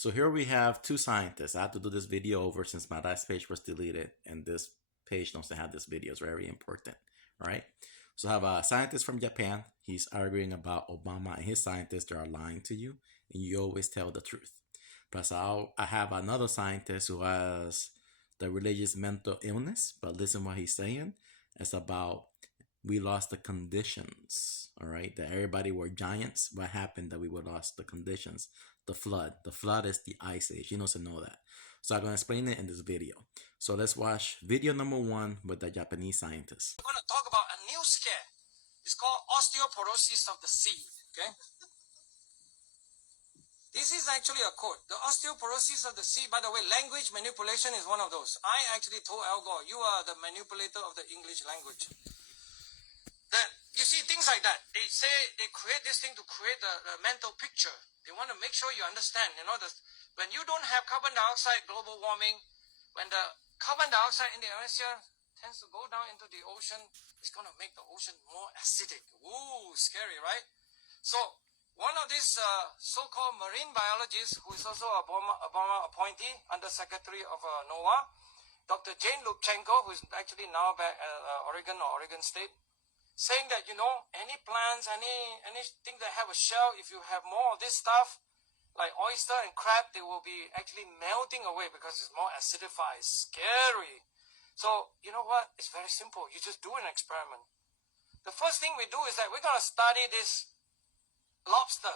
So here we have two scientists. I had to do this video over since my last page was deleted, and this page knows to have this video. It's very important, right? So I have a scientist from Japan. He's arguing about Obama and his scientists are lying to you, and you always tell the truth. Plus, I have another scientist who has the religious mental illness, but listen what he's saying. It's about we lost the conditions, all right? That everybody were giants. What happened that we were lost the conditions? The flood. The flood is the ice age. You know to know that. So I'm going to explain it in this video. So let's watch video number 1 with the Japanese scientist. We're going to talk about a new scare. It's called osteoporosis of the seed, okay? This is actually a quote. The osteoporosis of the seed, by the way, language manipulation is one of those. I actually told Al Gore, you are the manipulator of the English language. That, you see, things like that. They say they create this thing to create the mental picture. They want to make sure you understand, you know, when you don't have carbon dioxide, global warming, when the carbon dioxide in the atmosphere tends to go down into the ocean, it's going to make the ocean more acidic. Ooh, scary, right? So, one of these so-called marine biologists, who is also a Obama appointee, Undersecretary of NOAA, Dr. Jane Lubchenco, who is actually now back at Oregon State, saying that, you know, any plants, anything that have a shell, if you have more of this stuff, like oyster and crab, they will be actually melting away because it's more acidified. Scary. So, you know what? It's very simple. You just do an experiment. The first thing we do is that we're going to study this lobster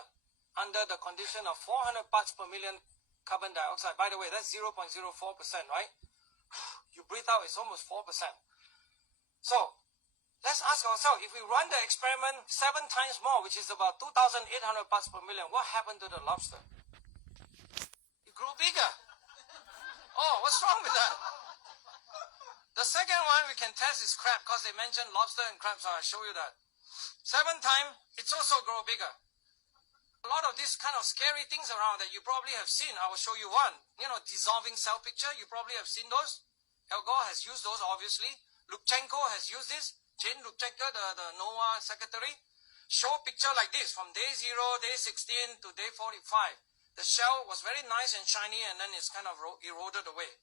under the condition of 400 parts per million carbon dioxide. By the way, that's 0.04%, right? You breathe out, it's almost 4%. So, let's ask ourselves, if we run the experiment 7 times more, which is about 2,800 parts per million, what happened to the lobster? It grew bigger. Oh, what's wrong with that? The second one we can test is crab, because they mentioned lobster and crab, so I'll show you that. 7 times, it's also grow bigger. A lot of these kind of scary things around that you probably have seen. I will show you one. You know, dissolving cell picture, you probably have seen those. Al Gore has used those, obviously. Lubchenco has used this. Jane Lubchenco, the NOAA secretary, show picture like this from day 0, day 16 to day 45. The shell was very nice and shiny, and then it's kind of eroded away.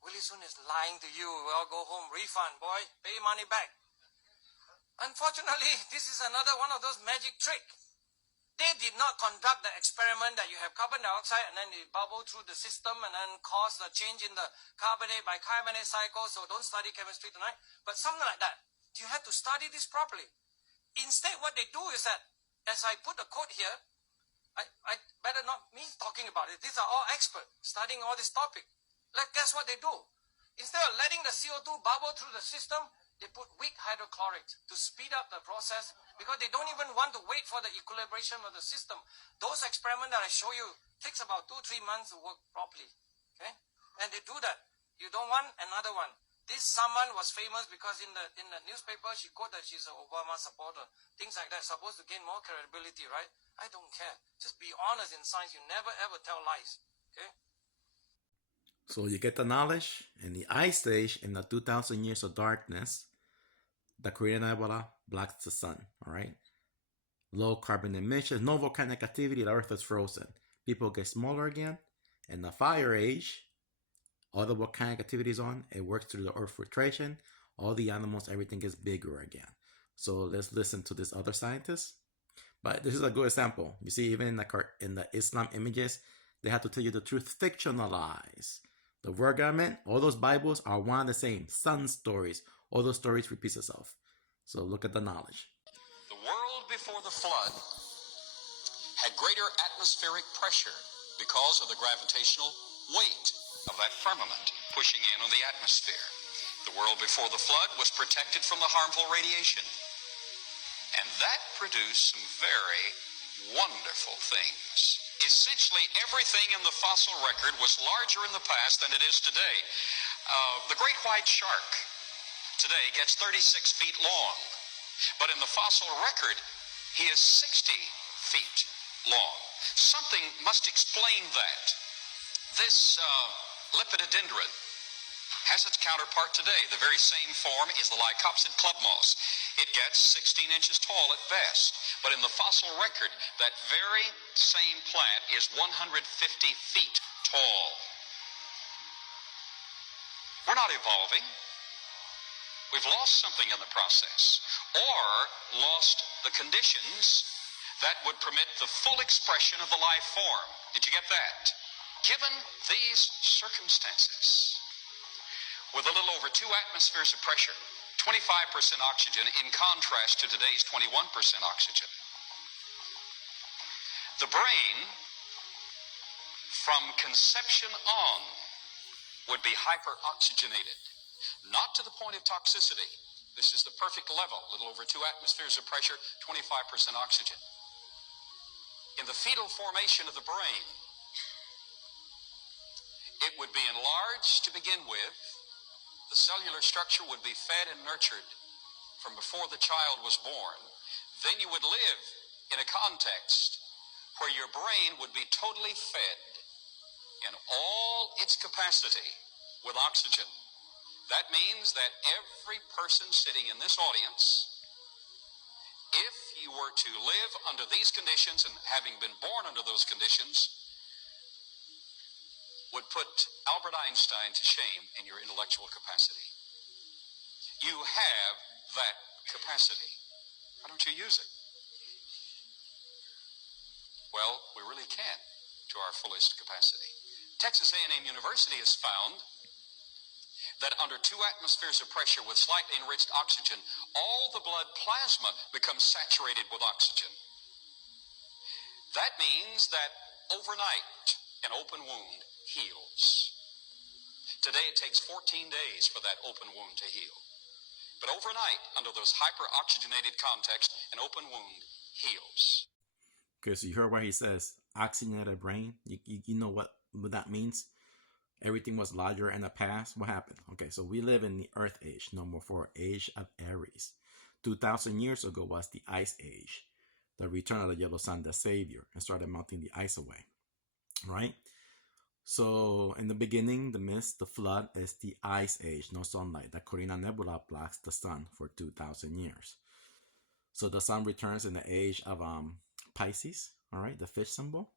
Willie Soon is lying to you. Well, go home, refund, boy, pay money back. Unfortunately, this is another one of those magic tricks. They did not conduct the experiment that you have carbon dioxide and then it bubble through the system and then cause a change in the carbonate bicarbonate cycle. So don't study chemistry tonight. But something like that. You have to study this properly. Instead, what they do is that, as I put a quote here, I better not me talking about it. These are all experts studying all this topic. Guess what they do? Instead of letting the CO2 bubble through the system, they put weak hydrochloric to speed up the process because they don't even want to wait for the equilibration of the system. Those experiments that I show you takes about 2-3 months to work properly. Okay? And they do that. You don't want another one. This someone was famous because in the newspaper she quoted that she's an Obama supporter. Things like that. Supposed to gain more credibility, right? I don't care. Just be honest in science. You never ever tell lies. Okay? So you get the knowledge. In the ice age, in the 2,000 years of darkness, the Corina nebula blocks the sun, all right? Low carbon emissions, no volcanic activity, the earth is frozen. People get smaller again. In the fire age, all the volcanic activity is on. It works through the earth filtration. All the animals, everything gets bigger again. So let's listen to this other scientist. But this is a good example. You see, even in the Islam images, they have to tell you the truth, fictionalize. The word government, all those Bibles are one and the same. Sun stories. All those stories repeat itself. So look at the knowledge. The world before the flood had greater atmospheric pressure because of the gravitational weight of that firmament pushing in on the atmosphere. The world before the flood was protected from the harmful radiation. And that produced some very wonderful things. Essentially, everything in the fossil record was larger in the past than it is today. The great white shark today gets 36 feet long, but in the fossil record, he is 60 feet long. Something must explain that. This lepidodendron has its counterpart today. The very same form is the Lycopsid club moss. It gets 16 inches tall at best, but in the fossil record, that very same plant is 150 feet tall. We're not evolving. We've lost something in the process, or lost the conditions that would permit the full expression of the life form. Did you get that? Given these circumstances, with a little over 2 atmospheres of pressure, 25% oxygen in contrast to today's 21% oxygen, the brain, from conception on, would be hyperoxygenated. Not to the point of toxicity. This is the perfect level, a little over 2 atmospheres of pressure, 25% oxygen. In the fetal formation of the brain, it would be enlarged to begin with. The cellular structure would be fed and nurtured from before the child was born. Then you would live in a context where your brain would be totally fed in all its capacity with oxygen. That means that every person sitting in this audience, if you were to live under these conditions and having been born under those conditions, would put Albert Einstein to shame in your intellectual capacity. You have that capacity. Why don't you use it? Well, we really can to our fullest capacity. Texas A&M University has found that under 2 atmospheres of pressure with slightly enriched oxygen, all the blood plasma becomes saturated with oxygen. That means that overnight, an open wound heals. Today it takes 14 days for that open wound to heal. But overnight, under those hyperoxygenated contexts, an open wound heals. Okay, so you heard what he says, oxygenated brain. You know what that means? Everything was larger in the past. What happened? Okay, so we live in the Earth Age, number 4, Age of Aries. 2,000 years ago was the Ice Age, the return of the yellow sun, the savior, and started melting the ice away, right? So in the beginning, the mist, the flood, is the Ice Age, no sunlight. The Corina nebula blocks the sun for 2,000 years. So the sun returns in the age of Pisces, all right, the fish symbol,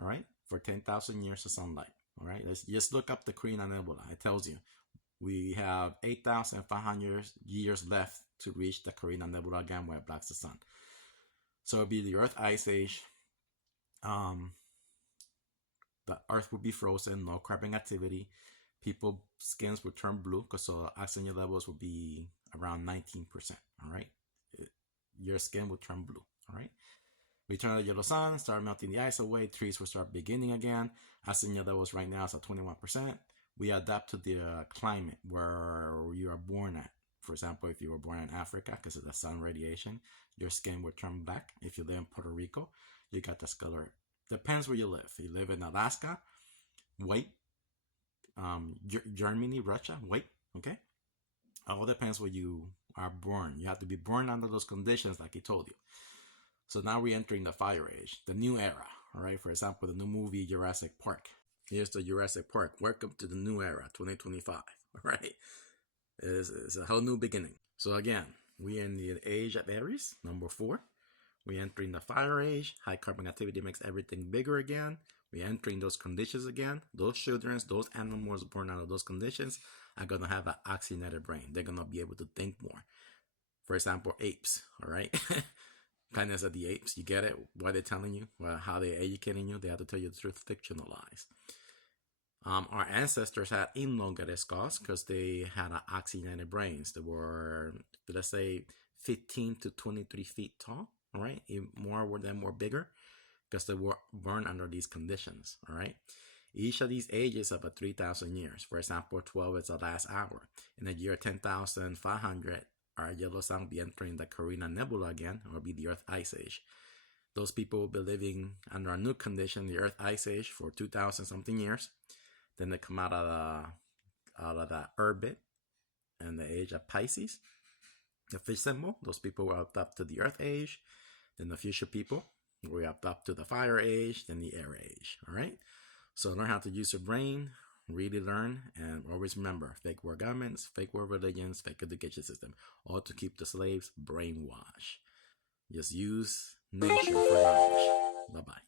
all right, for 10,000 years of sunlight, all right. Let's just look up the Corina nebula. It tells you we have 8,500 years left to reach the Corina nebula again, where it blocks the sun. So it'll be the Earth Ice Age. The Earth would be frozen, no carbon activity. People's skins would turn blue because so oxygen levels would be around 19%. All right, your skin would turn blue. All right. Return of the yellow sun, start melting the ice away. Trees will start beginning again. Oxygen levels right now is at 21%. We adapt to the climate where you are born at. For example, if you were born in Africa, because of the sun radiation, your skin would turn black. If you live in Puerto Rico, you got the color. Depends where you live. If you live in Alaska, white. Germany, Russia, white. Okay. All depends where you are born. You have to be born under those conditions, like he told you. So now we're entering the Fire Age, the new era. All right. For example, the new movie Jurassic Park. Here's the Jurassic Park. Welcome to the new era, 2025. All right. It's a whole new beginning. So again, we're in the Age of Aries, number 4. We're entering the Fire Age. High carbon activity makes everything bigger again. We're entering those conditions again. Those children, those animals born out of those conditions are going to have an oxygenated brain. They're going to be able to think more. For example, apes, all right? Kindness of the Apes. You get it? What they're telling you? Well, how they're educating you? They have to tell you the truth, fictionalized. Our ancestors had elongated skulls because they had oxygenated brains. They were, let's say, 15 to 23 feet tall. All right, more were them were bigger because they were born under these conditions. All right, each of these ages of 3,000 years. For example, 12 is the last hour. In the year 10,500, our yellow sun will be entering the Corina nebula again. It will be the Earth Ice Age. Those people will be living under a new condition, the Earth Ice Age, for 2,000 something years. Then they come out of the orbit and the age of Pisces, the fish symbol. Those people will up to the Earth Age. Then the future people, we up to the Fire Age, then the Air Age. All right. So learn how to use your brain. really learn, and always remember, fake war governments, fake war religions, fake education system, all to keep the slaves brainwashed. Just use nature for knowledge. Bye-bye.